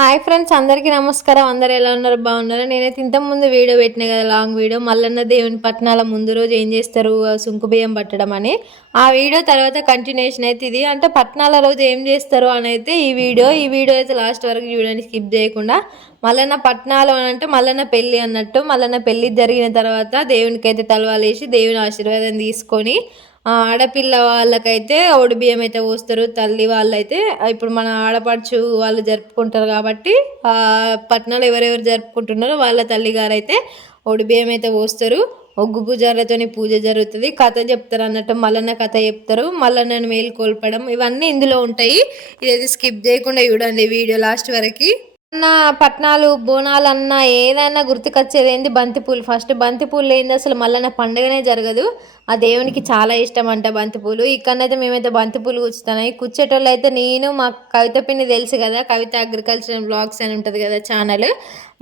Hi friends అందరికీ నమస్కారం. అందరు ఎలా ఉన్నారు? బాగున్నారు? నేనైతే ఇంతకుముందు వీడియో పెట్టిన కదా లాంగ్ వీడియో. మల్లన్న దేవుని పట్టణాల ముందు రోజు ఏం చేస్తారు? సుంకు బియ్యం పట్టడం అని. ఆ వీడియో తర్వాత కంటిన్యూషన్ అయితే ఇది. అంటే పట్టణాల రోజు ఏం చేస్తారు అని అయితే ఈ వీడియో. ఈ వీడియో అయితే లాస్ట్ వరకు చూడండి స్కిప్ చేయకుండా. మల్లన్న పట్టణాలు అని అంటే మల్లన్న పెళ్ళి అన్నట్టు. మల్లన్న పెళ్ళి జరిగిన తర్వాత దేవునికి అయితే తలవాలేసి దేవుని ఆశీర్వాదం తీసుకొని ఆడపిల్ల వాళ్ళకైతే ఒడి బియ్యం అయితే పోస్తారు తల్లి వాళ్ళైతే. ఇప్పుడు మన ఆడపడుచు వాళ్ళు జరుపుకుంటారు కాబట్టి ఆ పట్నాలు ఎవరెవరు జరుపుకుంటున్నారో వాళ్ళ తల్లి గారు అయితే ఒడి బియ్యం అయితే పోస్తారు. ఒగ్గు పూజారులతోని పూజ జరుగుతుంది. కథ చెప్తారు అన్నట్టు మల్లన్న కథ చెప్తారు. మల్లన్నను మేలుకొల్పడం ఇవన్నీ ఇందులో ఉంటాయి. ఇదైతే స్కిప్ చేయకుండా చూడండి వీడియో లాస్ట్ వరకు. అన్న పట్నాలు బోనాలు అన్న ఏదైనా గుర్తుకొచ్చేది ఏంది బంతిపూలు. ఫస్ట్ బంతిపూలు లేనిది అసలు మళ్ళీ పండుగనే జరగదు. ఆ దేవునికి చాలా ఇష్టం అంట బంతిపూలు. ఇక్కడనైతే మేమైతే బంతిపూలు కూర్చుతున్నాయి కూర్చేటోళ్ళు అయితే నేను మా కవిత పిన్ని తెలుసు కదా? కవిత అగ్రికల్చర్ బ్లాగ్స్ అని ఉంటుంది కదా ఛానల్.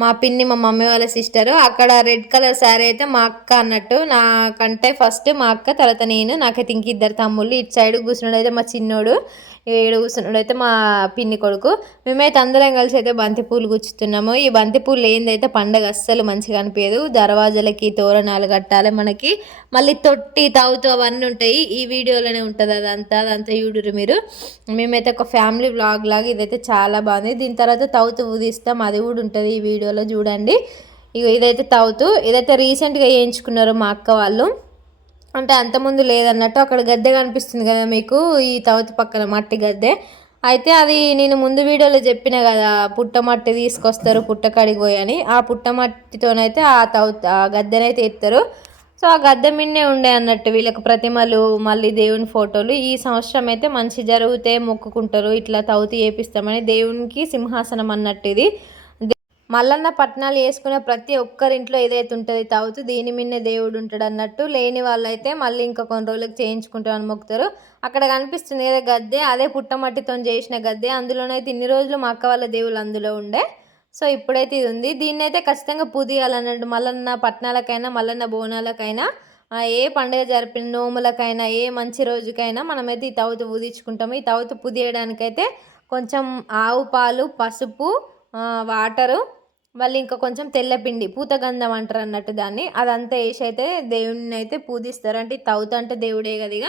మా పిన్ని మా మమ్మీ వాళ్ళ సిస్టరు. అక్కడ రెడ్ కలర్ శారీ అయితే మా అక్క అన్నట్టు. నాకంటే ఫస్ట్ మా అక్క తర్వాత నేను. నాకైతే ఇంక ఇద్దరు తమ్ముళ్ళు. ఇటు సైడ్ కూర్చున్నాడు అయితే మా చిన్నోడు. ఏడు కూర్చున్నాడు అయితే మా పిన్ని కొడుకు. మేమైతే అందరం కలిసి అయితే బంతిపూలు గుచ్చుతున్నాము. ఈ బంతిపూలు ఏందైతే పండగ అస్సలు మంచిగా అనిపించదు. దర్వాజలకి తోరణాలు కట్టాలి మనకి. మళ్ళీ తొట్టి తాగుతూ అవన్నీ ఉంటాయి. ఈ వీడియోలోనే ఉంటుంది అదంతా. అదంతా చూడరు మీరు. మేమైతే ఒక ఫ్యామిలీ వ్లాగ్ లాగా ఇదైతే చాలా బాగుంది. దీని తర్వాత తవ్వుతూ ఊదిస్తాం. అది కూడా ఉంటుంది ఈ వీడియోలో చూడండి. ఇక ఇదైతే తవ్వుతూ ఇదైతే రీసెంట్గా వేయించుకున్నారు మా అక్క వాళ్ళు. అంటే అంతకుముందు లేదన్నట్టు అక్కడ గద్దె కనిపిస్తుంది కదా మీకు ఈ తవతి పక్కన మట్టి గద్దె. అయితే అది నేను ముందు వీడియోలో చెప్పిన కదా పుట్టమట్టి తీసుకొస్తారు పుట్టకాడికి పోయి అని. ఆ పుట్టమట్టితోనైతే ఆ తవ ఆ గద్దెనైతే ఎత్తారు. సో ఆ గద్దె మిన్నే ఉండే అన్నట్టు వీళ్ళకి ప్రతిమలు మళ్ళీ దేవుని ఫోటోలు ఈ సంవత్సరం అయితే మంచి జరిగితే మొక్కుకుంటారు. ఇట్లా తవ్వుతీ చేపిస్తామని దేవునికి సింహాసనం అన్నట్టు ఇది. మల్లన్న పట్నాలు వేసుకునే ప్రతి ఒక్కరింట్లో ఏదైతే ఉంటుంది తాగుతూ దీని మిన్నే దేవుడు ఉంటాడు అన్నట్టు లేని వాళ్ళైతే మళ్ళీ ఇంకా కొన్ని రోజులకు చేయించుకుంటామని మొక్కుతారు అక్కడ కనిపిస్తుంది కదా గద్దె అదే పుట్టమట్టితో చేసిన గద్దె. అందులోనైతే ఇన్ని రోజులు మా అక్క వాళ్ళ దేవుళ్ళు అందులో ఉండే. సో ఇప్పుడైతే ఇది ఉంది. దీన్ని అయితే ఖచ్చితంగా పుదియాలన్నట్టు మల్లన్న పట్నాలకైనా మల్లన్న బోనాలకైనా ఏ పండుగ జరిపిన నోములకైనా ఏ మంచి రోజుకైనా మనమైతే ఈ తవ్వుతూ పూదించుకుంటాము ఈ తవ్వుతూ పుదియడానికైతే కొంచెం ఆవు పాలు పసుపు వాటరు మళ్ళీ ఇంకా కొంచెం తెల్లపిండి పూతగంధం అంటారు అన్నట్టు దాన్ని. అదంతా వేసి అయితే దేవుడిని అయితే పూజిస్తారు. అంటే తవ్వుత అంటే దేవుడే కదా ఇక.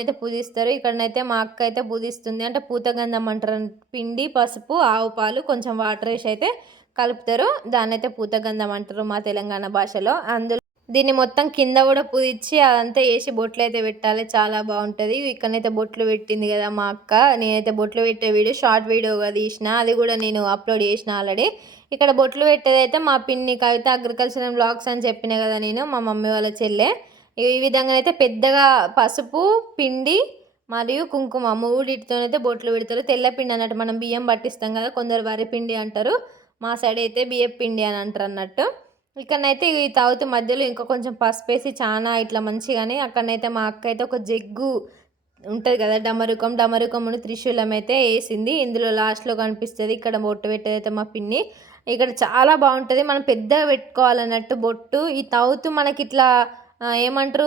అయితే పూజిస్తారు. ఇక్కడనైతే మా అక్క అయితే పూజిస్తుంది. అంటే పూతగంధం అంటారు పిండి పసుపు ఆవు పాలు కొంచెం వాటర్ వేసి అయితే కలుపుతారు. దాన్ని అయితే పూతగంధం అంటారు మా తెలంగాణ భాషలో. అందులో దీన్ని మొత్తం కింద కూడా పూజించి అదంతా వేసి బొట్లు అయితే పెట్టాలి. చాలా బాగుంటుంది. ఇక్కడనైతే బొట్లు పెట్టింది కదా మా అక్క. నేనైతే బొట్లు పెట్టే వీడియో షార్ట్ వీడియోగా తీసిన. అది కూడా నేను అప్లోడ్ చేసిన ఆల్రెడీ. ఇక్కడ బొట్లు పెట్టేదైతే మా పిన్ని కవిత అగ్రికల్చర్ బ్లాగ్స్ అని చెప్పిన కదా నేను మా మమ్మీ వాళ్ళ చెల్లె. ఈ విధంగా అయితే పెద్దగా పసుపు పిండి మరియు కుంకుమ మూడిటితోనైతే బొట్లు పెడతారు. తెల్ల పిండి అన్నట్టు మనం బియ్యం పట్టిస్తాం కదా కొందరు వరి పిండి అంటారు. మా సైడ్ అయితే బియ్యం పిండి అని అంటారు అన్నట్టు. ఇక్కడనైతే ఈ తాగుతూ మధ్యలో ఇంకా కొంచెం పసుపు వేసి చాలా ఇట్లా మంచిగానే అక్కడనైతే మా అక్క అయితే ఒక జగ్గు ఉంటుంది కదా డమరుకం డమరుకమును త్రిశూలం అయితే వేసింది. ఇందులో లాస్ట్లో కనిపిస్తుంది ఇక్కడ బొట్టు పెట్టేది అయితే మా పిన్ని. ఇక్కడ చాలా బాగుంటుంది మనం పెద్దగా పెట్టుకోవాలన్నట్టు బొట్టు. ఈ తవ్వుతూ మనకి ఇట్లా ఏమంటారు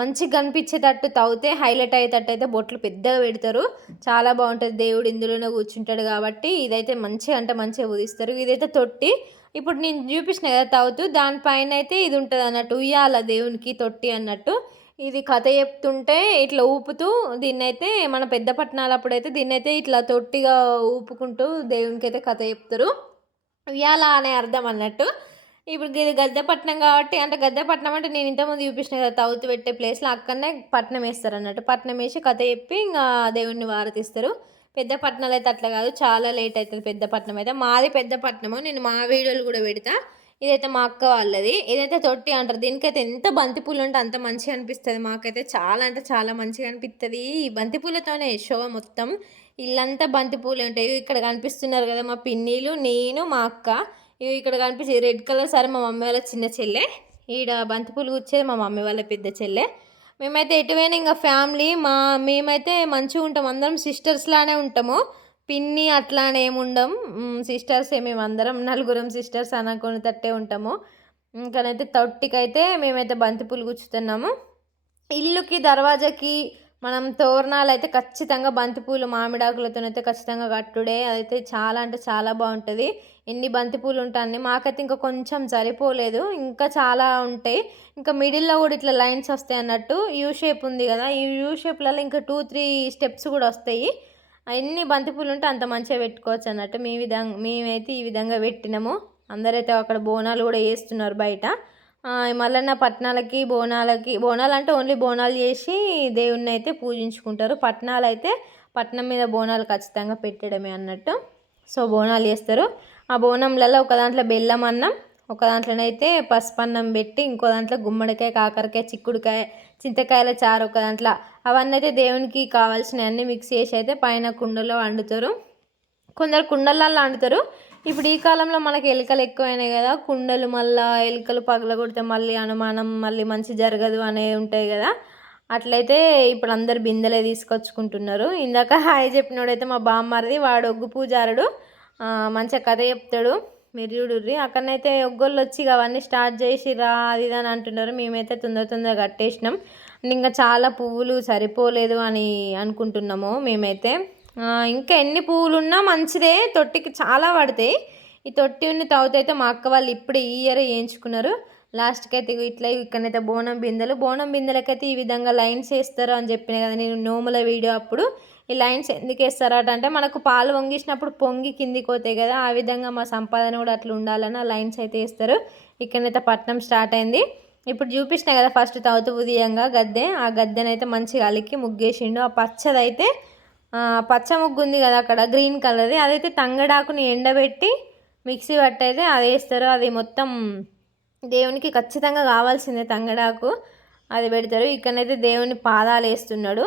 మంచిగా కనిపించేటట్టు తవ్వుతే హైలైట్ అయ్యేటట్టు అయితే బొట్లు పెద్దగా పెడతారు. చాలా బాగుంటుంది దేవుడు ఇందులోనే కూర్చుంటాడు కాబట్టి ఇదైతే మంచిగా అంటే మంచిగా ఉదిస్తారు ఇదైతే తొట్టి. ఇప్పుడు నేను చూపించిన కదా తవ్వుతూ దానిపైన అయితే ఇది ఉంటుంది అన్నట్టు ఉయ్యాల దేవునికి తొట్టి అన్నట్టు. ఇది కథ చెప్తుంటే ఇట్లా ఊపుతూ దీన్నైతే మన పెద్ద పట్టణాలు అప్పుడైతే దీన్నైతే ఇట్లా తొట్టిగా ఊపుకుంటూ దేవునికి అయితే కథ చెప్తారు. ఉయ్యాల అనే అర్థం అన్నట్టు. ఇప్పుడు ఇది గద్దెపట్నం కాబట్టి అంటే గద్దెపట్నం అంటే నేను ఇంతకుముందు చూపించిన కదా తవ్వుతూ పెట్టే ప్లేస్లో అక్కడనే పట్నం వేస్తారు అన్నట్టు. పట్నం వేసి కథ చెప్పి ఇంకా దేవుడిని వారతిస్తారు. పెద్ద పట్నాలు అయితే అట్లా కాదు చాలా లేట్ అవుతుంది పెద్ద పట్నం అయితే. మాది పెద్ద పట్నము నేను మా వీడియోలు కూడా పెడతా. ఇదైతే మా అక్క వాళ్ళది. ఇదైతే తొట్టి అంటారు. దీనికైతే ఎంత బంతిపూలు ఉంటే అంత మంచిగా అనిపిస్తుంది మాకైతే. చాలా అంటే చాలా మంచిగా అనిపిస్తుంది ఈ బంతిపూలతోనే షో మొత్తం. ఇల్లంతా బంతిపూలు ఉంటాయి. ఇక్కడ కనిపిస్తున్నారు కదా మా పిన్నిలు నేను మా అక్క. ఇవి ఇక్కడ కనిపించేది రెడ్ కలర్ సారీ మా మమ్మీ వాళ్ళ చిన్న చెల్లె. ఈడ బంతిపూలు కూర్చేది మా మమ్మీ వాళ్ళ పెద్ద చెల్లె. మేమైతే ఎటువైనా ఇంకా ఫ్యామిలీ మా మేమైతే మంచిగా ఉంటాం. అందరం సిస్టర్స్ లానే ఉంటాము. పిన్ని అట్లా ఏముండం. సిస్టర్స్ మేము అందరం నలుగురం సిస్టర్స్ అనుకుని తట్టే ఉంటాము. ఇంకనైతే తొట్టికైతే మేమైతే బంతిపూలు గుచ్చుతున్నాము. ఇల్లుకి దర్వాజాకి మనం తోరణాలు అయితే ఖచ్చితంగా బంతిపూలు మామిడాకులతోనైతే ఖచ్చితంగా కట్టుడే. అదైతే చాలా అంటే చాలా బాగుంటుంది. ఎన్ని బంతిపూలు ఉంటాయని మాకైతే ఇంకా కొంచెం సరిపోలేదు. ఇంకా చాలా ఉంటాయి. ఇంకా మిడిల్లో కూడా ఇట్లా లైన్స్ వస్తాయి అన్నట్టు. యూ షేప్ ఉంది కదా ఈ యూ షేప్లలో ఇంకా టూ త్రీ స్టెప్స్ కూడా వస్తాయి. ఎన్ని బంతిపూలు ఉంటే అంత మంచిగా పెట్టుకోవచ్చు అన్నట్టు. మీ విధంగా మేమైతే ఈ విధంగా పెట్టినాము. అందరైతే అక్కడ బోనాలు కూడా వేస్తున్నారు బయట. మల్లన్న పట్నాలకి బోనాలకి బోనాలు అంటే ఓన్లీ బోనాలు చేసి దేవుణ్ణి అయితే పూజించుకుంటారు. పట్నాలు అయితే పట్నం మీద బోనాలు ఖచ్చితంగా పెట్టడమే అన్నట్టు. సో బోనాలు చేస్తారు. ఆ బోనంలలో ఒక దాంట్లో బెల్లం అన్నం ఒక దాంట్లోనైతే పసుపన్నం పెట్టి ఇంకో దాంట్లో గుమ్మడికాయ కాకరకాయ చిక్కుడుకాయ చింతకాయల చారు ఒక దాంట్లో. అవన్నీ అయితే దేవునికి కావాల్సినవన్నీ మిక్స్ చేసి అయితే పైన కుండలో వండుతారు. కొందరు కుండలల్లో వండుతారు. ఇప్పుడు ఈ కాలంలో మనకి ఎలుకలు ఎక్కువైనాయి కదా. కుండలు మళ్ళీ ఎలుకలు కొడితే మళ్ళీ అనుమానం మళ్ళీ మంచి జరగదు అనేవి ఉంటాయి కదా. అట్లయితే ఇప్పుడు అందరు బిందెలే తీసుకొచ్చుకుంటున్నారు. ఇందాక హాయ్ చెప్పినోడైతే మా బామ్మరిది వాడు ఒగ్గు పూజారుడు. మంచిగా కథ చెప్తాడు. మీరు చూడుర్రి అక్కడనైతే ఒగ్గోళ్ళు వచ్చి అవన్నీ స్టార్ట్ చేసి రా అది అని అంటున్నారు. మేమైతే తొందర తొందరగా కట్టేసినాం. ఇంకా చాలా పువ్వులు సరిపోలేదు అని అనుకుంటున్నాము మేమైతే. ఇంకా ఎన్ని పువ్వులు ఉన్నా మంచిదే తొట్టికి చాలా పడతాయి. ఈ తొట్టి ఉన్న అయితే మా అక్క వాళ్ళు ఇప్పుడే ఈ ఇయర్ వేయించుకున్నారు లాస్ట్కి అయితే ఇట్లా ఇక్కడైతే బోనం బిందెలు. బోనం బిందెలకైతే ఈ విధంగా లైన్స్ వేస్తారు అని చెప్పిన కదా నేను నోముల వీడియో అప్పుడు. ఈ లైన్స్ ఎందుకు వేస్తారట అంటే మనకు పాలు వంగిసినప్పుడు పొంగి కిందికి పోతాయి కదా ఆ విధంగా మా సంపాదన కూడా అట్లా ఉండాలని ఆ లైన్స్ అయితే వేస్తారు. ఇక్కడైతే పట్నం స్టార్ట్ అయింది. ఇప్పుడు చూపించిన కదా ఫస్ట్ తవ్వుతూ ఉదయంగా గద్దె ఆ గద్దెనైతే మంచిగా అలికి ముగ్గేసిండు. ఆ పచ్చదైతే పచ్చ ముగ్గు ఉంది కదా అక్కడ గ్రీన్ కలర్ది అదైతే తంగడాకుని ఎండబెట్టి మిక్సీ పట్టయితే అది వేస్తారు. అది మొత్తం దేవునికి ఖచ్చితంగా కావాల్సిందే తంగడాకు అది పెడతారు. ఇక్కడైతే దేవుని పాదాలు వేస్తున్నాడు.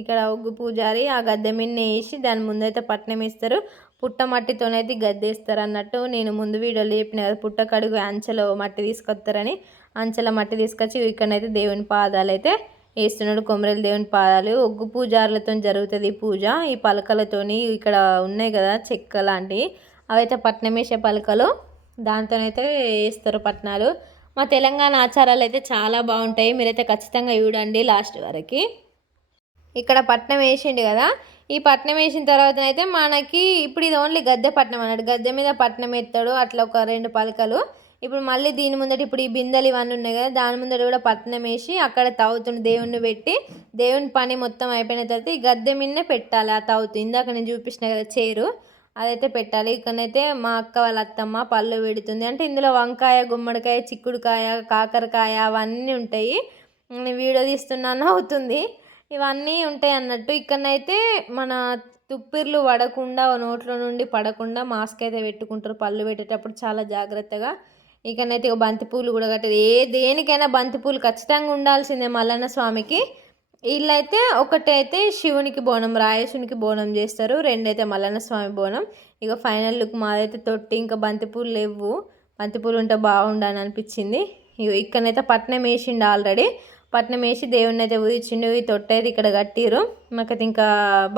ఇక్కడ ఒగ్గు పూజారి ఆ గద్దె మిన్న వేసి దాని ముందైతే పట్నం వేస్తారు పుట్ట మట్టితోనైతే గద్దేస్తారు అన్నట్టు నేను ముందు వీడియోలో చెప్పిన కదా పుట్ట కడుగు అంచెలో మట్టి తీసుకొస్తారని. అంచెల మట్టి తీసుకొచ్చి ఇక్కడనైతే దేవుని పాదాలు అయితే వేస్తున్నాడు. కొమరేలు దేవుని పాదాలు. ఒగ్గు పూజారులతో జరుగుతుంది ఈ పూజ. ఈ పలకలతోని ఇక్కడ ఉన్నాయి కదా చెక్క లాంటివి. అవైతే పట్నం వేసే పలకలు. దాంతోనైతే వేస్తారు పట్నాలు. మా తెలంగాణ ఆచారాలు అయితే చాలా బాగుంటాయి. మీరైతే ఖచ్చితంగా చూడండి లాస్ట్ వరకు. ఇక్కడ పట్నం వేసిండు కదా. ఈ పట్నం వేసిన తర్వాత అయితే మనకి ఇప్పుడు ఇది ఓన్లీ గద్దె పట్నం అన్నాడు గద్దె మీద పట్నం ఎత్తాడు అట్లా ఒక రెండు పలకలు. ఇప్పుడు మళ్ళీ దీని ముందట ఇప్పుడు ఈ బిందెలు ఇవన్నీ ఉన్నాయి కదా దాని ముందట కూడా పట్నం వేసి అక్కడ తవ్వుతున్న దేవుణ్ణి పెట్టి. దేవుని పని మొత్తం అయిపోయిన తర్వాత ఈ గద్దె మిన్నే పెట్టాలి ఆ తవ్వుతూ. ఇందాక నేను చూపించిన కదా చేరు అదైతే పెట్టాలి. ఇక్కడైతే మా అక్క వాళ్ళ అత్తమ్మ పళ్ళు పెడుతుంది. అంటే ఇందులో వంకాయ గుమ్మడికాయ చిక్కుడుకాయ కాకరకాయ అవన్నీ ఉంటాయి. వీడియో తీస్తున్నాను అవుతుంది. ఇవన్నీ ఉంటాయి అన్నట్టు. ఇక్కడనైతే మన తుప్పిర్లు పడకుండా నోట్లో నుండి పడకుండా మాస్క్ అయితే పెట్టుకుంటారు. పళ్ళు పెట్టేటప్పుడు చాలా జాగ్రత్తగా. ఇకనైతే ఇక బంతిపూలు కూడా కట్టదు. ఏ దేనికైనా బంతిపూలు ఖచ్చితంగా ఉండాల్సిందే మల్లన్న స్వామికి. వీళ్ళైతే ఒకటైతే శివునికి బోనం రాయేశునికి బోనం చేస్తారు. రెండైతే మల్లన్న స్వామి బోనం. ఇక ఫైనల్ లుక్ మాదైతే తొట్టి ఇంకా బంతిపూలు లేవు. బంతిపూలు ఉంటే బాగుండని అనిపించింది. ఇక ఇక్కడనైతే పట్నం వేసిండు ఆల్రెడీ. పట్నం వేసి దేవుడిని అయితే ఊదిచ్చిండు ఈ తొట్టి అయితే ఇక్కడ కట్టిరు మాకైతే ఇంకా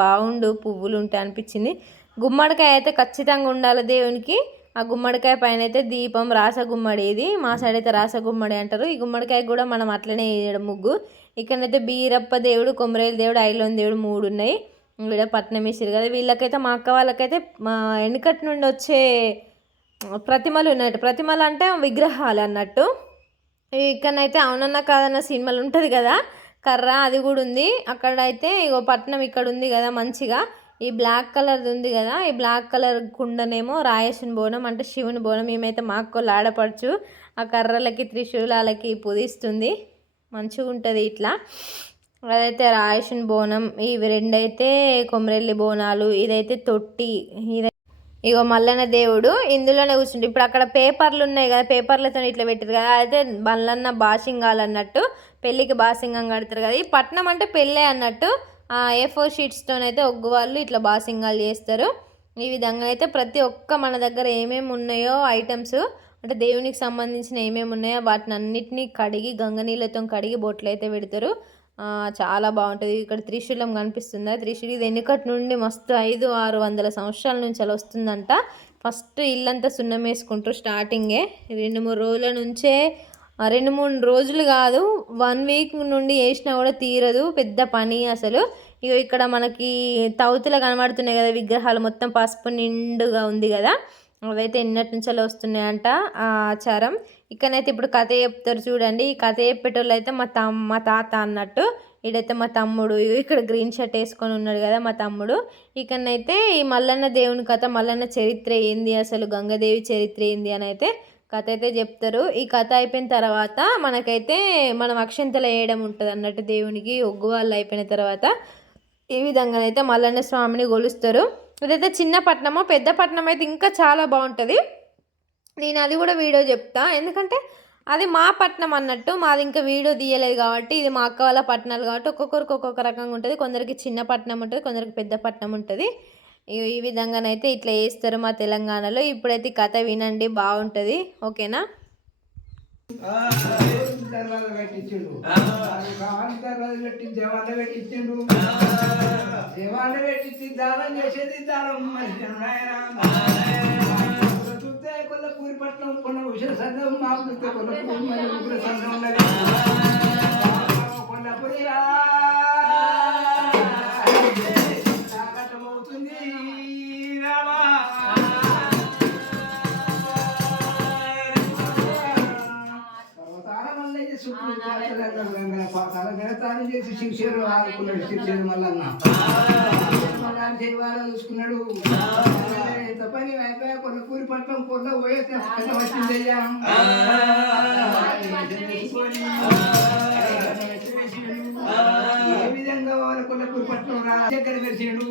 బాగుండు పువ్వులు ఉంటాయి అనిపించింది. గుమ్మడికాయ అయితే ఖచ్చితంగా ఉండాలి దేవునికి. ఆ గుమ్మడికాయ పైన అయితే దీపం రాస గుమ్మడి ఇది. మా సైడ్ అయితే రాస గుమ్మడి అంటారు. ఈ గుమ్మడికాయ కూడా మనం అట్లనే వేయడం ముగ్గు. ఇక్కడైతే బీరప్ప దేవుడు కొమరేలు దేవుడు ఐలోన్ దేవుడు మూడు ఉన్నాయి. ఇక్కడ పట్నం వేసారు కదా. వీళ్ళకైతే మా అక్క వాళ్ళకైతే మా వెనుకటి నుండి వచ్చే ప్రతిమలు ఉన్నట్టు ప్రతిమలు అంటే విగ్రహాలు అన్నట్టు. ఇక్కడనైతే అవునన్నా కాదన్న సినిమాలు ఉంటుంది కదా. కర్ర అది కూడా ఉంది. అక్కడైతే ఇగో పట్నం ఇక్కడ ఉంది కదా మంచిగా. ఈ బ్లాక్ కలర్ది ఉంది కదా. ఈ బ్లాక్ కలర్ కుండనేమో రాయేసిన బోనం అంటే శివుని బోనం. మేమైతే మాకోళ్ళు ఆడపడుచు ఆ కర్రలకి త్రిశూలాలకి పుదిస్తుంది మంచిగా ఉంటుంది ఇట్లా. అదైతే రాయేసిన బోనం. ఇవి రెండైతే కొమరెల్లి బోనాలు. ఇదైతే తొట్టి. ఇదైతే ఇగో మల్లన్న దేవుడు ఇందులోనే కూర్చుంటే ఇప్పుడు అక్కడ పేపర్లు ఉన్నాయి కదా పేపర్లతో ఇట్లా పెట్టారు కదా. అయితే మల్లన్న బాసింగాలు అన్నట్టు పెళ్ళికి బాసింగం కడతారు కదా. ఈ పట్నం అంటే పెళ్ళే అన్నట్టు ఏ ఫోర్ షీట్స్తోనైతే ఒగ్గు వాళ్ళు ఇట్లా బాసింగాలు చేస్తారు. ఈ విధంగా అయితే ప్రతి ఒక్క మన దగ్గర ఏమేమి ఉన్నాయో ఐటమ్స్ అంటే దేవునికి సంబంధించిన ఏమేమి ఉన్నాయో వాటిని అన్నిటినీ కడిగి గంగ నీళ్ళతో కడిగి బొట్లు అయితే పెడతారు. చాలా బాగుంటుంది. ఇక్కడ త్రిశూలం కనిపిస్తుంది. త్రిశూలి ఇది వెనుకటి నుండి మస్తు ఐదు ఆరు వందల సంవత్సరాల నుంచి అలా వస్తుందంట. ఫస్ట్ ఇల్లంతా సున్నం వేసుకుంటారు స్టార్టింగే రెండు మూడు రోజుల నుంచే రెండు మూడు రోజులు కాదు వన్ వీక్ నుండి వేసినా కూడా తీరదు. పెద్ద పని అసలు. ఇక ఇక్కడ మనకి తౌతులు కనబడుతున్నాయి కదా విగ్రహాలు మొత్తం పసుపు నిండుగా ఉంది కదా. అవైతే ఎన్నటి నుంచో వస్తున్నాయంట ఆచారం. ఇక్కడైతే ఇప్పుడు కథ చెప్తారు చూడండి. ఈ కథ చెప్పేటోళ్ళు అయితే మా తమ్ మా తాత అన్నట్టు ఇడైతే మా తమ్ముడు ఇక్కడ గ్రీన్ షర్ట్ వేసుకొని ఉన్నాడు కదా మా తమ్ముడు. ఇక్కడనైతే ఈ మల్లన్న దేవుని కథ మల్లన్న చరిత్ర ఏంది అసలు గంగాదేవి చరిత్ర ఏంది అని అయితే కథ అయితే చెప్తారు. ఈ కథ అయిపోయిన తర్వాత మనకైతే మనం అక్షంతలు వేయడం ఉంటుంది అన్నట్టు దేవునికి ఒగ్గు వాళ్ళు అయిపోయిన తర్వాత ఈ విధంగానైతే మల్లన్న స్వామిని కొలుస్తారు. ఇదైతే చిన్న పట్నమో పెద్ద పట్నం అయితే ఇంకా చాలా బాగుంటుంది. నేను అది కూడా వీడియో చెప్తా. ఎందుకంటే అది మా పట్నం అన్నట్టు మాది ఇంకా వీడియో తీయలేదు కాబట్టి ఇది మా అక్క వాళ్ళ పట్టణాలు కాబట్టి ఒక్కొక్కరికి ఒక్కొక్క రకంగా ఉంటుంది. కొందరికి చిన్న పట్నం ఉంటుంది కొందరికి పెద్ద పట్నం ఉంటుంది. ఈ విధంగానైతే ఇట్లా వేస్తారు మా తెలంగాణలో. ఇప్పుడైతే కథ వినండి బాగుంటుంది. ఓకేనా? పెట్టించిండు. పెట్టించిండు. పెట్టించి దానం చేసేది దానం. కొల్ల పూరి పట్నం కొన్న ఉషర సంఘం మాకు కొల్ల పూరి సంఘం ఉన్నది. మల్లయ్య చేసి శిక్షలు ఆడుకున్నాడు శిక్షలు మల్లన్న మళ్ళీ చేయవాలని చూసుకున్నాడు ఎంత పని అయిపోయా కొన్న కూరి పట్టం కొన్న పోయేస్తే వచ్చిందయ్యా ఏ విధంగా వాళ్ళ కొన్న కూరి పట్టం రా? దగ్గర వెలిసిండు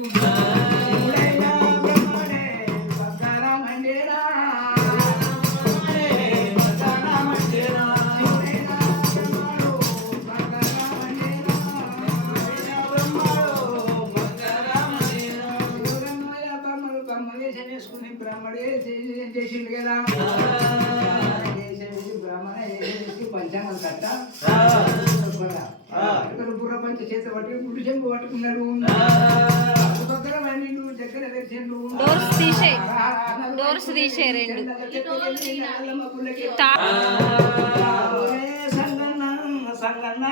చేత పట్టి గుడి చెంపు పట్టుకున్నాడు డోర్స్ రెండు సంగన్న సంగన్న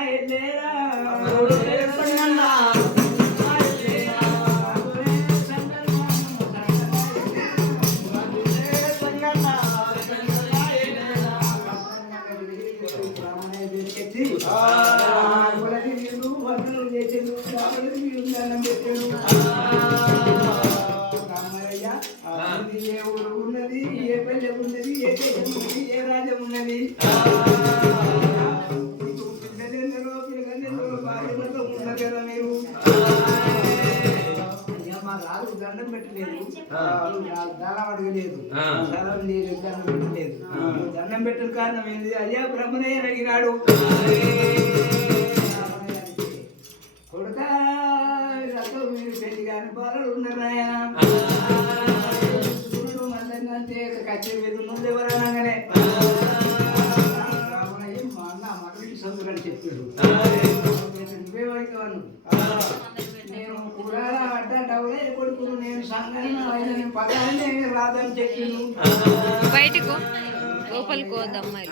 ఏ ఊరు ఉన్నది ఏ పల్లె ఉన్నది ఏ దేశం ఉన్నది ఏ రాజ్యం ఉన్నది పిల్లలెందరో కదా మీరు మా రాజు దండం పెట్టలేదు. దండం అడగలేదు సలం లేదు దండం పెట్టలేదు దండం పెట్టిన కారణం ఏంది? అయ్యా బ్రహ్మనయ్య అడిగినాడు. లోపలికి పోదాం మరి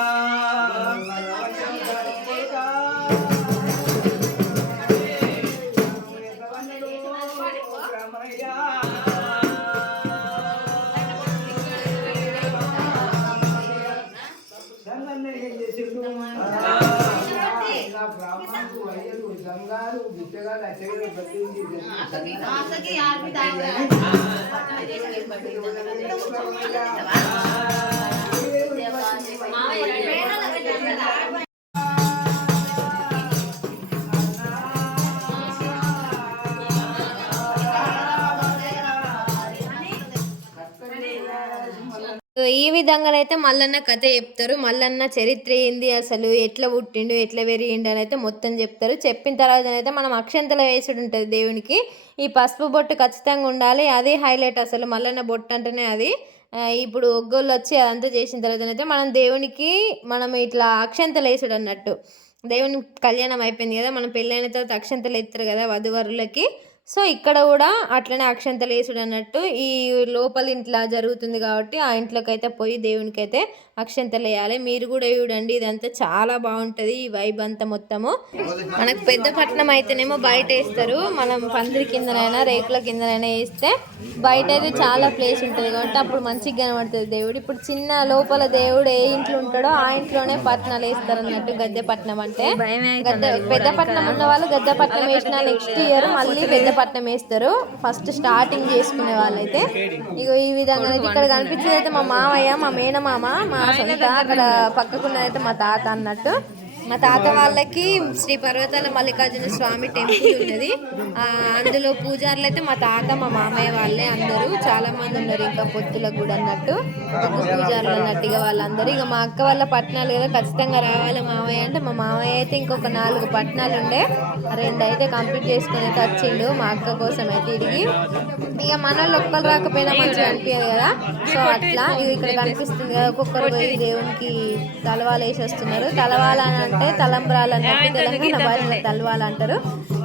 आपसे की यार भी दाग है। हाँ, हाँ। हाँ। సో ఈ విధంగానైతే మల్లన్న కథ చెప్తారు. మల్లన్న చరిత్ర ఏంది అసలు? ఎట్లా పుట్టిండు? ఎట్లా పెరిగిండు? అని అయితే మొత్తం చెప్తారు. చెప్పిన తర్వాత అయితే మనం అక్షంతలు వేసుడు ఉంటుంది దేవునికి. ఈ పసుపు బొట్టు ఖచ్చితంగా ఉండాలి. అదే హైలైట్ అసలు మల్లన్న బొట్టు అంటేనే అది. ఇప్పుడు ఒగ్గోళ్ళు వచ్చి అదంతా చేసిన తర్వాత అయితే మనం దేవునికి మనం ఇట్లా అక్షంతలు వేసుడు అన్నట్టు. దేవుని కళ్యాణం అయిపోయింది కదా? మనం పెళ్ళైన తర్వాత అక్షంతలు ఎత్తారు కదా? వధువరులకి. సో ఇక్కడ కూడా అట్లనే అక్షంతలు వేసుడు అన్నట్టు ఈ లోపల ఇంట్లో జరుగుతుంది కాబట్టి ఆ ఇంట్లోకి అయితే పోయి దేవునికి అయితే అక్షంతలు వేయాలి మీరు కూడా చూడండి ఇదంతా చాలా బాగుంటుంది ఈ వైబ్ అంతా మొత్తము. మనకు పెద్ద పట్నం అయితేనేమో బయట వేస్తారు. మనం పందిరి కిందనైనా రేకుల కిందనైనా వేస్తే బయట అయితే చాలా ప్లేస్ ఉంటుంది కాబట్టి అప్పుడు మంచిగా కనబడుతుంది దేవుడు. ఇప్పుడు చిన్న లోపల దేవుడు ఏ ఇంట్లో ఉంటాడో ఆ ఇంట్లోనే పట్నాలు వేస్తారు అన్నట్టు గద్దె పట్నం అంటే. గద్దె పెద్ద పట్నం ఉన్న వాళ్ళు గద్దె పట్నం వేసిన నెక్స్ట్ ఇయర్ మళ్ళీ పెద్ద పట్నం వేస్తారు ఫస్ట్ స్టార్టింగ్ చేసుకునే వాళ్ళైతే. ఇగో ఈ విధంగా ఇక్కడ కనిపించేది అయితే మా మామయ్య మా మేనమామ మా సొంత అక్కడ పక్కకున్నదైతే మా తాత అన్నట్టు. మా తాత వాళ్ళకి శ్రీ పర్వతాల మల్లికార్జున స్వామి టెంపుల్ ఉన్నది. ఆ, అందులో పూజారులు అయితే మా తాత మా మామయ్య వాళ్ళే అందరూ. చాలా మంది ఉన్నారు ఇంకా పొత్తులకు కూడా అన్నట్టు. ముగ్గు పూజారులు అన్నట్టు ఇక వాళ్ళందరూ. ఇక మా అక్క వాళ్ళ పట్టణాలు కదా ఖచ్చితంగా రావాలి మామయ్య అంటే. మా మామయ్య అయితే ఇంకొక నాలుగు పట్టణాలు ఉండే. రెండు అయితే కంప్లీట్ చేసుకుని అయితే వచ్చిండు. మా అక్క కోసం అయితే తిరిగి. ఇక మన వాళ్ళు ఒక్కరు రాకపోయినా మంచిగా అనిపించదు కదా. సో అట్లా ఇక ఇక్కడ కనిపిస్తుంది కదా ఒక్కొక్కరు పోయి దేవునికి తలవాలు వేసి వస్తున్నారు తలవాల అని అంటే తలంబ్రాలు అన్నట్టు తెలంగాణ భాషలో తలవాలు అంటారు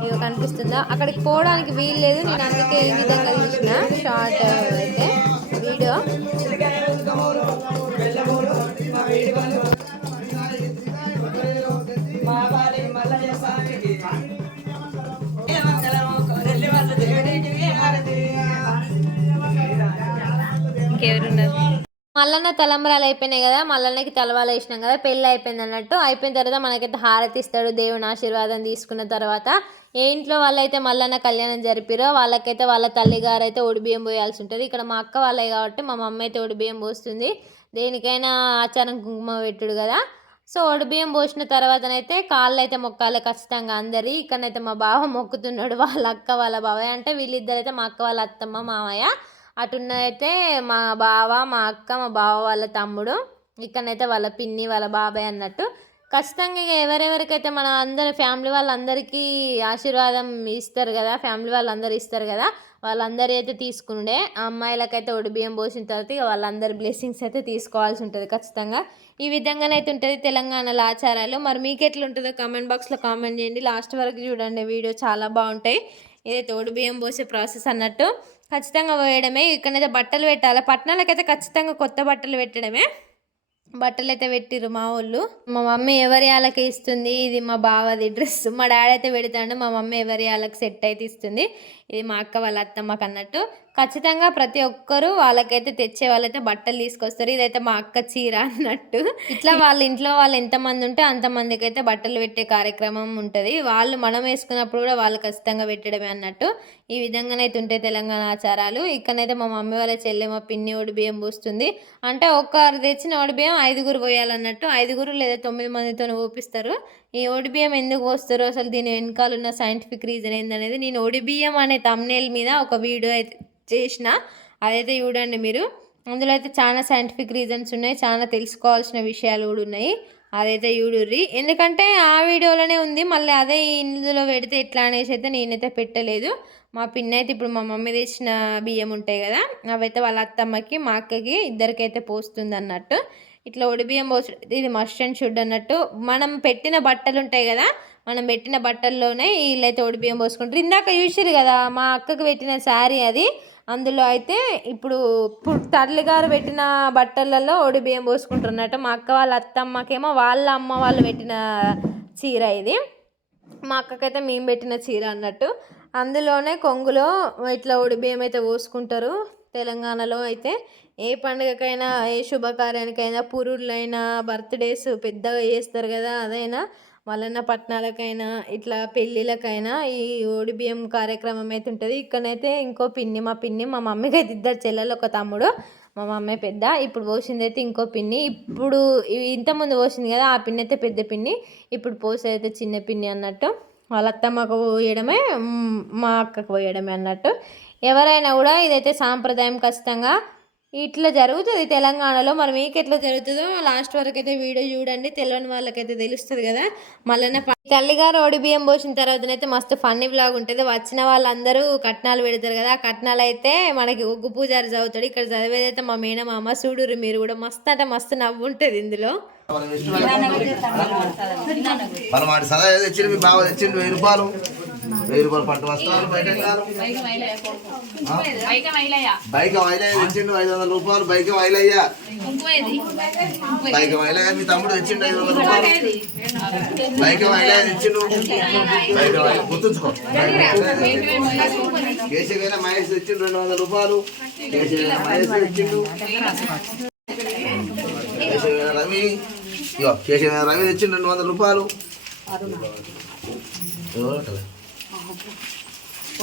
ఇక కనిపిస్తుందా? అక్కడికి పోవడానికి వీలు లేదు. నేను అందుకే ఈ విధంగా తీసిన షార్ట్ అయితే వీడియో. ఇంకెవరున్నారు? మల్లన్న తలంబరాలు అయిపోయినాయి కదా మల్లన్నకి తలవాలు వేసినాం కదా పెళ్ళి అయిపోయింది అన్నట్టు. అయిపోయిన తర్వాత మనకైతే హారతి ఇస్తాడు దేవుని ఆశీర్వాదం తీసుకున్న తర్వాత. ఏ ఇంట్లో వాళ్ళైతే మల్లన్న కళ్యాణం జరిపిరో వాళ్ళకైతే వాళ్ళ తల్లిగారు అయితే ఒడిబియ్యం పోయాల్సి ఉంటుంది. ఇక్కడ మా అక్క వాళ్ళే కాబట్టి మా మమ్మీ అయితే ఒడిబియ్యం పోస్తుంది. దేనికైనా ఆచారం కుంకుమ పెట్టుడు కదా. సో ఒడిబియ్యం పోసిన తర్వాతనైతే కాళ్ళు అయితే మొక్కాలి ఖచ్చితంగా అందరి. ఇక్కడనైతే మా బావ మొక్కుతున్నాడు వాళ్ళ అక్క వాళ్ళ బావయ్య అంటే వీళ్ళిద్దరైతే మా అక్క వాళ్ళ అత్తమ్మ మావయ్య అటున్నైతే మా బావ మా అక్క మా బావ వాళ్ళ తమ్ముడు ఇక్కడనైతే వాళ్ళ పిన్ని వాళ్ళ బాబాయ్ అన్నట్టు. ఖచ్చితంగా ఇక ఎవరెవరికైతే మన అందరి ఫ్యామిలీ వాళ్ళందరికీ ఆశీర్వాదం ఇస్తారు కదా ఫ్యామిలీ వాళ్ళందరూ ఇస్తారు కదా వాళ్ళందరూ అయితే తీసుకుండే. అమ్మాయిలకైతే అమ్మాయిలకైతే ఒడిబియ్యం పోసిన తర్వాత ఇక వాళ్ళందరి బ్లెస్సింగ్స్ అయితే తీసుకోవాల్సి ఉంటుంది ఖచ్చితంగా. ఈ విధంగానైతే ఉంటుంది తెలంగాణలో ఆచారాలు. మరి మీకు ఎట్లా ఉంటుందో కామెంట్ బాక్స్లో కామెంట్ చేయండి. లాస్ట్ వరకు చూడండి వీడియో చాలా బాగుంటాయి. ఇదైతే ఒడిబియ్యం పోసే ప్రాసెస్ అన్నట్టు. ఖచ్చితంగా పోయడమే ఇక్కడైతే బట్టలు పెట్టాలి పట్టణాలకైతే ఖచ్చితంగా కొత్త బట్టలు పెట్టడమే బట్టలు అయితే పెట్టిర్రు మా వాళ్ళు. మా మమ్మీ ఎవరి వాళ్ళకి ఇస్తుంది? ఇది మా బావది డ్రెస్. మా డాడీ అయితే పెడతాడు మా మమ్మీ ఎవరి వాళ్ళకి సెట్ అయితే ఇస్తుంది. ఇది మా అక్క వాళ్ళ అత్తమ్మకి అన్నట్టు. ఖచ్చితంగా ప్రతి ఒక్కరు వాళ్ళకైతే తెచ్చే వాళ్ళైతే బట్టలు తీసుకొస్తారు. ఇదైతే మా అక్క చీర అన్నట్టు. ఇట్లా వాళ్ళ ఇంట్లో వాళ్ళు ఎంతమంది ఉంటే అంతమందికి అయితే బట్టలు పెట్టే కార్యక్రమం ఉంటుంది. వాళ్ళు మనం వేసుకున్నప్పుడు కూడా వాళ్ళు ఖచ్చితంగా పెట్టడమే అన్నట్టు. ఈ విధంగానైతే ఉంటాయి తెలంగాణ ఆచారాలు. ఇక్కడనైతే మా మమ్మీ వాళ్ళ చెల్లె మా పిన్ని ఓడి బియ్యం పూస్తుంది. అంటే ఒక్కరు తెచ్చిన ఓడి బియ్యం ఐదుగురు పోయాలన్నట్టు ఐదుగురు లేదా తొమ్మిది మందితో ఓపిస్తారు ఈ ఓడిబిఎం ఎందుకు పోస్తారో అసలు దీని వెనకాల ఉన్న సైంటిఫిక్ రీజన్ ఏందనేది నేను ఓడిబిఎం అనే తమ్నేల్ మీద ఒక వీడియో అయితే చేసిన. అదైతే చూడండి మీరు. అందులో అయితే చాలా సైంటిఫిక్ రీజన్స్ ఉన్నాయి చాలా తెలుసుకోవాల్సిన విషయాలు కూడా ఉన్నాయి. అదైతే చూడుర్రి. ఎందుకంటే ఆ వీడియోలోనే ఉంది మళ్ళీ అదే ఇందులో పెడితే ఎట్లా అనేసి అయితే నేనైతే పెట్టలేదు. మా పిన్న అయితే ఇప్పుడు మా మమ్మీ తెచ్చిన బియ్యం ఉంటాయి కదా అవైతే వాళ్ళ అత్తమ్మకి మా అక్కకి ఇద్దరికైతే పోస్తుంది అన్నట్టు ఇట్లా ఒడిబియ్యం పోసు ఇది మస్ట్ అండ్ షుడ్ అన్నట్టు మనం పెట్టిన బట్టలు ఉంటాయి కదా మనం పెట్టిన బట్టల్లోనే వీళ్ళైతే ఒడిబియ్యం పోసుకుంటారు. ఇందాక చూసారు కదా మా అక్కకు పెట్టిన శారీ అది. అందులో అయితే ఇప్పుడు ఇప్పుడు తల్లి గారు పెట్టిన బట్టలలో ఒడిబియ్యం పోసుకుంటారు పోసుకుంటున్నట్టు మా అక్క వాళ్ళ అత్తమ్మకేమో వాళ్ళ అమ్మ వాళ్ళు పెట్టిన చీర ఇది. మా అక్కకైతే మేము పెట్టిన చీర అన్నట్టు. అందులోనే కొంగులో ఇట్లా ఒడిబియ్యం అయితే పోసుకుంటారు తెలంగాణలో అయితే. ఏ పండుగకైనా ఏ శుభకార్యానికైనా పురుళ్ళైనా బర్త్డేస్ పెద్దగా చేస్తారు కదా అదైనా మల్లన్న పట్నాలకైనా ఇట్లా పెళ్ళిళ్ళకైనా ఈ ఓడిబిఎం కార్యక్రమం అయితే ఉంటుంది. ఇక్కడనైతే ఇంకో పిన్ని మా పిన్ని మా మమ్మీకి అయితే ఇద్దరు చెల్లెలు ఒక తమ్ముడు మా మమ్మీ పెద్ద. ఇప్పుడు పోసింది అయితే ఇంకో పిన్ని. ఇప్పుడు ఇంతకుముందు పోసింది కదా ఆ పిన్ని అయితే పెద్ద పిన్ని. ఇప్పుడు పోసేది అయితే చిన్న పిన్ని అన్నట్టు. వాళ్ళ అత్తమ్మకు పోయడమే మా అక్కకు పోయడమే అన్నట్టు. ఎవరైనా కూడా ఇదైతే సాంప్రదాయం ఖచ్చితంగా ఇట్లా జరుగుతుంది తెలంగాణలో. మరి మీకు ఎట్లా జరుగుతుందో లాస్ట్ వరకు అయితే వీడియో చూడండి. తెలియని వాళ్ళకైతే తెలుస్తుంది కదా. మళ్ళీ తల్లిగారు ఓడి బియ్యం పోసిన తర్వాతనైతే మస్తు ఫన్నీ బ్లాగ్ ఉంటుంది. వచ్చిన వాళ్ళందరూ కట్నాలు పెడతారు కదా. ఆ కట్నాలు అయితే మనకి ఒగ్గు పూజారి చదువుతాడు. ఇక్కడ చదివేదైతే మా మేనమామ చూడురు మీరు కూడా మస్తు అంటే మస్తు నవ్వు ఉంటుంది ఇందులో. మీ బావ తెచ్చిండు వెయ్యి రూపాయలు. వెయ్యి రూపాయలు పట్టు వస్త్రాలు బయట బైక్ వైలయ్య తెచ్చిండు ఐదు వందల రూపాయలు. బైక్ వైలయ్య బైక్ వైలయ్య మీ తమ్ముడు తెచ్చిండు ఐదు వందల రూపాయలు. బైక్ వైలయ్య తెచ్చిండు. బైక్ గుర్తుంచుకో. కేశవేన మహేష్ తెచ్చిండు రెండు వందల రూపాయలు. కేశవేన మహేష్ తెచ్చిండు. కేశవేన రవి. ఇగో రవి తెచ్చిండు రెండు వందల రూపాయలు.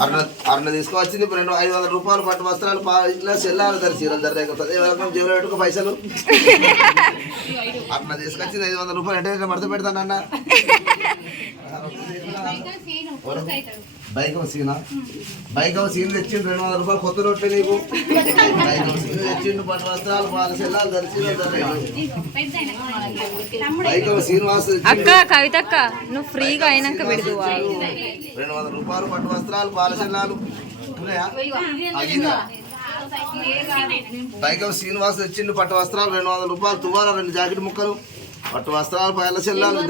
అన్న అన్న తీసుకొచ్చింది ఇప్పుడు రెండు ఐదు వందల రూపాయలు పట్టు వస్త్రాలు ఇట్లా సెల్లాలు ధర చీరలు ధర జేబులో పెట్టుకో పైసలు? అన్న తీసుకొచ్చింది ఐదు వందల రూపాయలు ఎట్లా మడత పెడతానన్న? బైక్ సీనా? బైక్ సీన్ తెచ్చిండు రెండు వందల రూపాయలు కొత్త నోట్లే నీకు? బైక్ సీన్ తెచ్చిండు పట్టు వస్త్రాలు పాల సెల్లాలు ధర బైక్ శ్రీనివాస్ అక్క కవితక్క నువ్వు ఫ్రీగా అయినాక పెడదు రెండు వందల రూపాయలు పట్టు వస్త్రాలు ఉన్నాయా? అగిదా పైగా శ్రీనివాస్ తెచ్చిండు పట్టు వస్త్రాలు రెండు వందల రూపాయలు తువ్వాల రెండు జాకెట్ ముక్కలు. పట్టు వస్త్రాలు పాల సెల్లాలు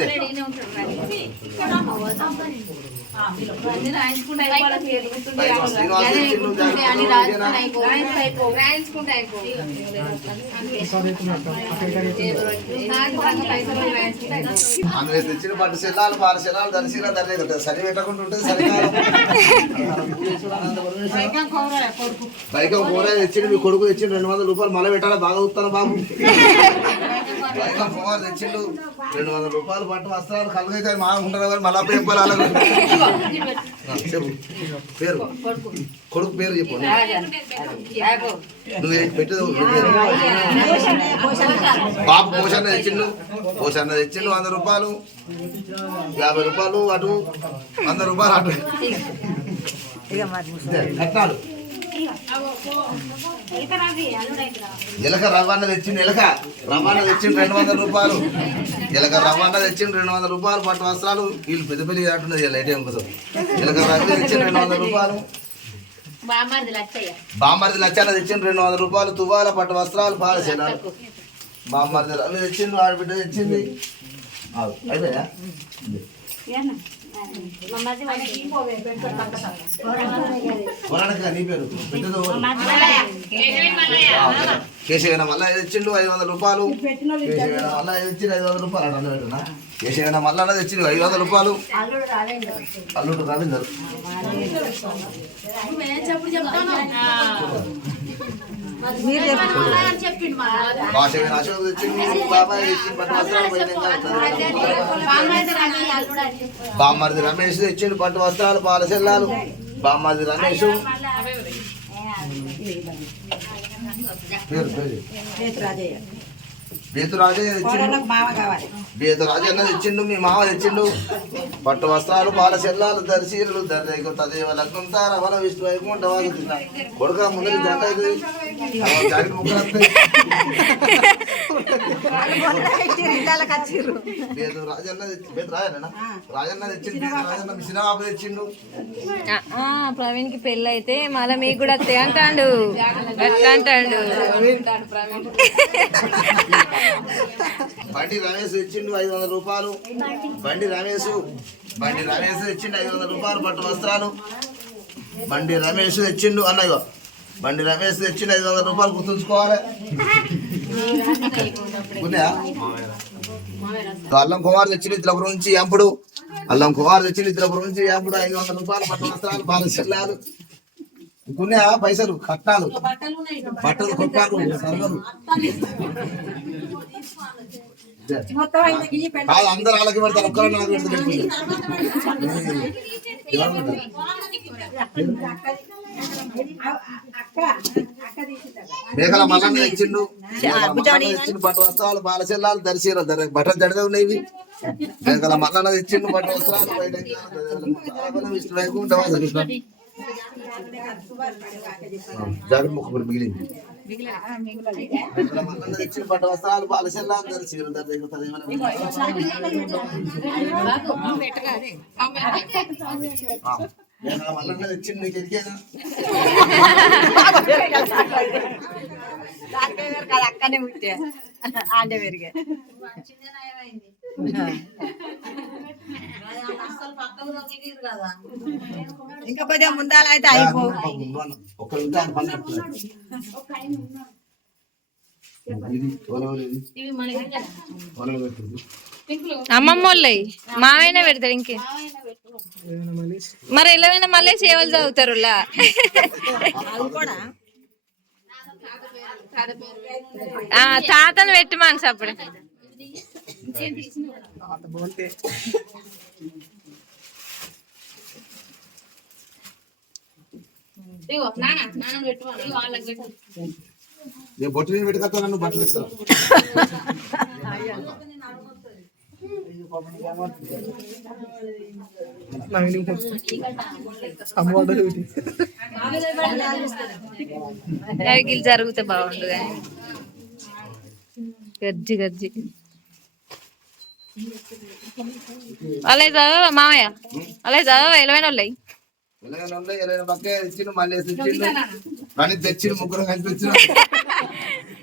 తెచ్చిన పట్టు శిలాలు పాల శిలాలు దర్శన ధర సరి పెట్టకుండా ఉంటుంది సరికాలం పైకం కూర తెచ్చిండు మీ కొడుకు తెచ్చిండు రెండు వందల రూపాయలు మళ్ళీ పెట్టాలి? బాగా చూస్తాను బాబు. తెచ్చిండు. రెండు వందల రూపాయలు పట్టు వస్త్రాలు కలుగైతే మా ఉంటారు కానీ మళ్ళీ చెప్పాలి అలాగే చెప్పు పేరు కొడుకు పేరు చెప్పు. నువ్వు పెట్టేది బాబు పోషణ తెచ్చిండు. పోషణ తెచ్చిండు వంద రూపాయలు. యాభై రూపాయలు అటు వంద రూపాయలు అటు. కట్నాలు. ఎలక రవాణా తెచ్చిండు ఎలక. రవాణా తెచ్చిండు రెండు వందల రూపాయలు. ఎలక రవాణా తెచ్చిండు రెండు వందల రూపాయలు పట్టు వస్త్రాలు. వీళ్ళు పెద్ద పెళ్ళి కాటున్నది ఏటీఎం కోసం. ఎలక రవి తెచ్చిండు రెండు వందల రూపాయలు. బామ్మర్ది లచ్చాన తెచ్చిండు రెండు వందల రూపాయలు తువ్వాల పట్టు వస్త్రాలు పాల శనాలు బామ్మర్ది రవి తెచ్చిండు వాడి బిడ్డ తెచ్చింది అయిపోయా? కేశవేన మళ్ళా తెచ్చిండు ఐదు వందల రూపాయలు. కేశవేన మళ్ళా తెచ్చిండు ఐదు వందల రూపాయలు అటు పెట్టినా? కేశవేన మళ్ళా తెచ్చిండు ఐదు వందల రూపాయలు. అల్లుడు రవీందర్ వస్త్రాలు బామ్మర్ది రమేష్ తెచ్చిండు. పట్టు వస్త్రాలు పాల సెల్లాలు. బామ్మర్ది రమేష్. పేరు పేరు. బేతు రాజయ్య తెచ్చిండు. బేతు రాజయ్య తెచ్చిండు. మీ మామ తెచ్చిండు. పట్టు వస్త్రాలు పాల సెల్లాలు దర్శీలు దర్శకు తదేవ లగ్నం రవణ విష్ణు వైకుంఠ వాగుతున్నా కొడుక ముందరి జంట రాజన్న రాజన్న రాజన్న తెచ్చిండు రాజన్న తెచ్చిండు ప్రవీణ్కి పెళ్ళి అయితే మళ్ళీ మీకు కూడా వస్తాయి అంటాడు. అట్లా అంటాడు. బండి రమేష్ ఇచ్చిండు ఐదు వందల రూపాయలు. బండి రమేష్ బండి రమేష్ ఇచ్చిండు ఐదు వందల రూపాయలు పట్టు వస్త్రాలు. బండి రమేష్ తెచ్చిండు అన్నయ్య బండి రమేష్ తెచ్చిన ఐదు వందల రూపాయలు గుర్తుంచుకోవాలి. ఉన్నాయా? అల్లం కుమార్ తెచ్చిన ఇద్దరు నుంచి ఎంపుడు అల్లం కుమార్ తెచ్చిన ఇద్దరు నుంచి ఎంపుడు ఐదు వందల రూపాయలు పట్టు వస్త్రాలు పాల చెల్లాలు పైసలు కట్టాలు బట్టలు కొట్టాలు సర్వలు కాదు అందరు వాళ్ళకి పెడతారు ఒక్కరు నాకు పెడతారు? మేఘల మల్లన్న తెచ్చిండు మల్లన్న తెచ్చిండు పట్టు వస్త్రాలు బాల చెల్లాలు దర్శీలు బట్టలు జడగా ఉన్నాయి. మేఘల మల్లన్న తెచ్చిండు పట్టు వస్త్రాలు బయట జాగ్రత్త మిగిలింది. ఇక్కడ మల్లన్న తెచ్చిన పట్టు వస్త్రాలు బాలశల్లా అందరు చీరలు దగ్గర మల్లన్న తెచ్చింది నీకు ఎదిగేనా అక్కనే పుట్టే ఆండే పెరిగే ఇంకా కొద్దిగా ముందాలైతే అయిపో ఒక్కరు ఉంటే అమ్మమ్మ వాళ్ళయి మావైనా పెడతాడు ఇంకే. మరి ఎలాగైనా మళ్ళీ సేవలు చదువుతారు తాతను పెట్టి మనసు అప్పుడు. బొట్టు నేను పెట్టుకొస్తా నన్ను? బట్టలు పెట్టుకో గిల్ జరిగితే బాగుండు కానీ. గజ్జి గజ్జి. అలా చదవ మామయ్య? అలాగే చదవ ఎలవైన వాళ్ళయి ఎలాగైనా ఉన్నాయి ఎలాగైనా పక్కే తెచ్చిండు మళ్ళీ తెచ్చిండు. కానీ తెచ్చిండు ముగ్గురు కలిసి తెచ్చిన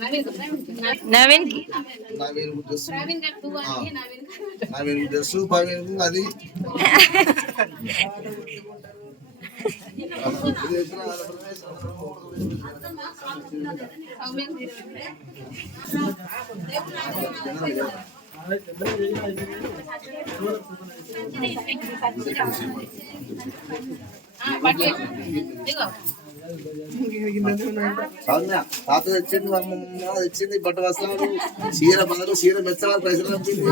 కవర్ ఒకరి కవర్లో బాగున్నాయి బట్టలు రహర భువనేశ్వర ఆంధ్రప్రదేశ్ పట్టింది మంగళ నా దోష భగవాన్ నవీన్ కి నవీన్ డ్రెస్ నవీన్ డ్రెస్ పవీన్ అది సౌమ్య తాత తెచ్చింది అమ్మమ్మ తెచ్చింది బట్ట వస్త్రాలు చీర బదులు చీర మెచ్చవాలి ప్రజలు పంపింది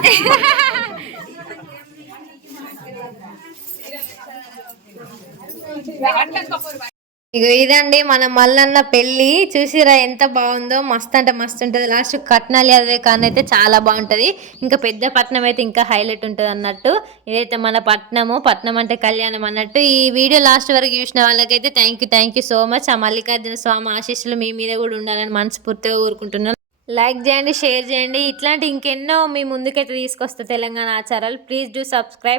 ఇగో ఇదండి మన మల్లన్న పెళ్ళి. చూసిరా ఎంత బాగుందో. మస్తు అంటే మస్తు ఉంటుంది. లాస్ట్ కట్నాలు అదే కానీ అయితే చాలా బాగుంటుంది. ఇంకా పెద్ద పట్నం అయితే ఇంకా హైలైట్ ఉంటుంది అన్నట్టు. ఇదైతే మన పట్నము. పట్నం అంటే కళ్యాణం అన్నట్టు. ఈ వీడియో లాస్ట్ వరకు చూసిన వాళ్ళకైతే thank you thank you so much ఆ మల్లికార్జున స్వామి ఆశీస్సులు మీ మీద కూడా ఉండాలని మనస్ఫూర్తిగా కోరుకుంటున్నాను. లైక్ చేయండి షేర్ చేయండి. ఇట్లాంటి ఇంకెన్నో మీ ముందుకైతే తీసుకొస్తా తెలంగాణ ఆచారాలు. Please do subscribe